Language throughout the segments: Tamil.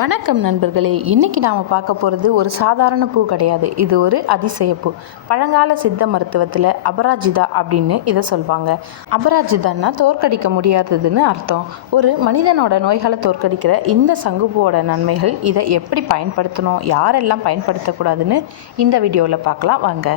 வணக்கம் நண்பர்களே, இன்றைக்கி நாம் பார்க்க போகிறது ஒரு சாதாரண பூ கிடையாது. இது ஒரு அதிசய பூ. பழங்கால சித்த மருத்துவத்தில் அபராஜிதா அப்படின்னு இதை சொல்லுவாங்க. அபராஜிதான்னா தோற்கடிக்க முடியாததுன்னு அர்த்தம். ஒரு மனிதனோட நோய்களை தோற்கடிக்கிற இந்த சங்குப்பூவோட நன்மைகள், இதை எப்படி பயன்படுத்தணும், யாரெல்லாம் பயன்படுத்தக்கூடாதுன்னு இந்த வீடியோவில் பார்க்கலாம் வாங்க.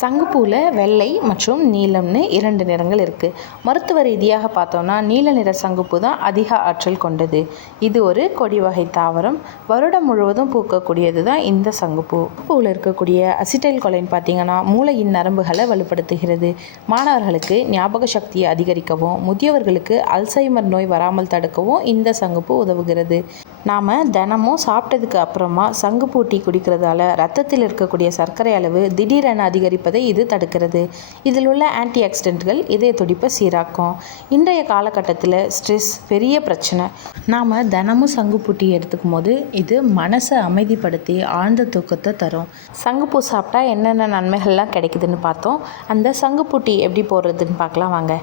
சங்குப்பூவில் வெள்ளை மற்றும் நீலம்னு 2 நிறங்கள் இருக்குது. மருத்துவ ரீதியாக பார்த்தோம்னா நீல நிற சங்குப்பூ தான் அதிக ஆற்றல் கொண்டது. இது ஒரு கொடி வகை தாவரம். வருடம் முழுவதும் பூக்கக்கூடியது தான் இந்த சங்குப்பூ. பூவில் இருக்கக்கூடிய அசிட்டைல் கொலைன் பார்த்திங்கன்னா மூளையின் நரம்புகளை வலுப்படுத்துகிறது. மாணவர்களுக்கு ஞாபக சக்தியை அதிகரிக்கவும், முதியவர்களுக்கு அல்சைமர் நோய் வராமல் தடுக்கவும் இந்த சங்குப்பூ உதவுகிறது. நாம் தினமும் சாப்பிட்டதுக்கு அப்புறமா சங்குப்பூ டீ குடிக்கிறதால ரத்தத்தில் இருக்கக்கூடிய சர்க்கரை அளவு திடீரென அதிகரிப்பதை இது தடுக்கிறது. இதில் உள்ள ஆன்டி ஆக்சிடென்ட்கள் இதய துடிப்பை சீராக்கும். இன்றைய காலகட்டத்தில் ஸ்ட்ரெஸ் பெரிய பிரச்சனை. நாம் தினமும் சங்குப்பூ டீ எடுத்துக்கும் போது இது மனசை அமைதிப்படுத்தி ஆழ்ந்த தூக்கத்தை தரும். சங்குப்பூ சாப்பிட்டா என்னென்ன நன்மைகள்லாம் கிடைக்குதுன்னு பார்த்தோம். அந்த சங்குப்பூ டீ எப்படி போடுறதுன்னு பார்க்கலாம் வாங்க.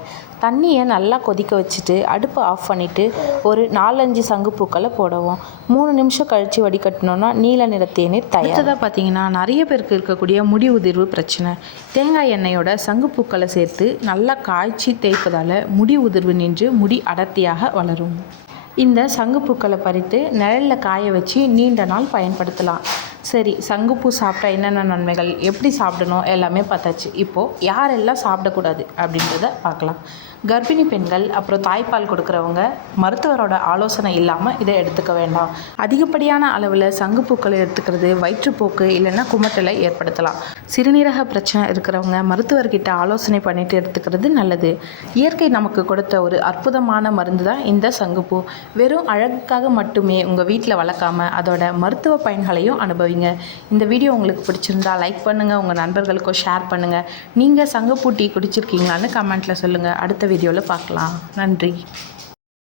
தண்ணியை நல்லா கொதிக்க வச்சுட்டு அடுப்பை ஆஃப் பண்ணிவிட்டு ஒரு 4-5 சங்குப்பூக்களை போடுவோம். 3 நிமிஷம் கழித்து வடிகட்டினோன்னா நீல நிற தேநீர் தயார். அடுத்ததாக பார்த்தீங்கன்னா நிறைய பேருக்கு இருக்கக்கூடிய முடி உதிர்வு பிரச்சனை. தேங்காய் எண்ணெயோட சங்குப்பூக்களை சேர்த்து நல்லா காய்ச்சி தேய்ப்பதால் முடி உதிர்வு நின்று முடி அடர்த்தியாக வளரும். இந்த சங்குப்பூக்களை பறித்து நிழலில் காய வச்சு நீண்ட நாள் பயன்படுத்தலாம். சரி, சங்குப்பூ சாப்பிட்டா என்னென்ன நன்மைகள், எப்படி சாப்பிடணும் எல்லாமே பார்த்தாச்சு. இப்போது யாரெல்லாம் சாப்பிடக்கூடாது அப்படின்றத பார்க்கலாம். கர்ப்பிணி பெண்கள், அப்புறம் தாய்ப்பால் கொடுக்குறவங்க மருத்துவரோட ஆலோசனை இல்லாமல் இதை எடுத்துக்க வேண்டாம். அதிகப்படியான அளவில் சங்குப்பூக்களை எடுத்துக்கிறது வயிற்றுப்போக்கு இல்லைன்னா குமட்டலை ஏற்படுத்தலாம். சிறுநீரக பிரச்சனை இருக்கிறவங்க மருத்துவர்கிட்ட ஆலோசனை பண்ணிட்டு எடுத்துக்கிறது நல்லது. இயற்கை நமக்கு கொடுத்த ஒரு அற்புதமான மருந்து தான் இந்த சங்குப்பூ. வெறும் அழகுக்காக மட்டுமே உங்கள் வீட்டில் வளர்க்காமல் அதோட மருத்துவ பயன்களையும் அனுபவிங்க. இந்த வீடியோ உங்களுக்கு பிடிச்சிருந்தா லைக் பண்ணுங்கள், உங்கள் நண்பர்களுக்கும் ஷேர் பண்ணுங்கள். நீங்கள் சங்குப்பூ டீ குடிச்சிருக்கீங்களான்னு கமெண்ட்டில் சொல்லுங்கள். அடுத்த வீடியோவில் பார்க்கலாம். நன்றி.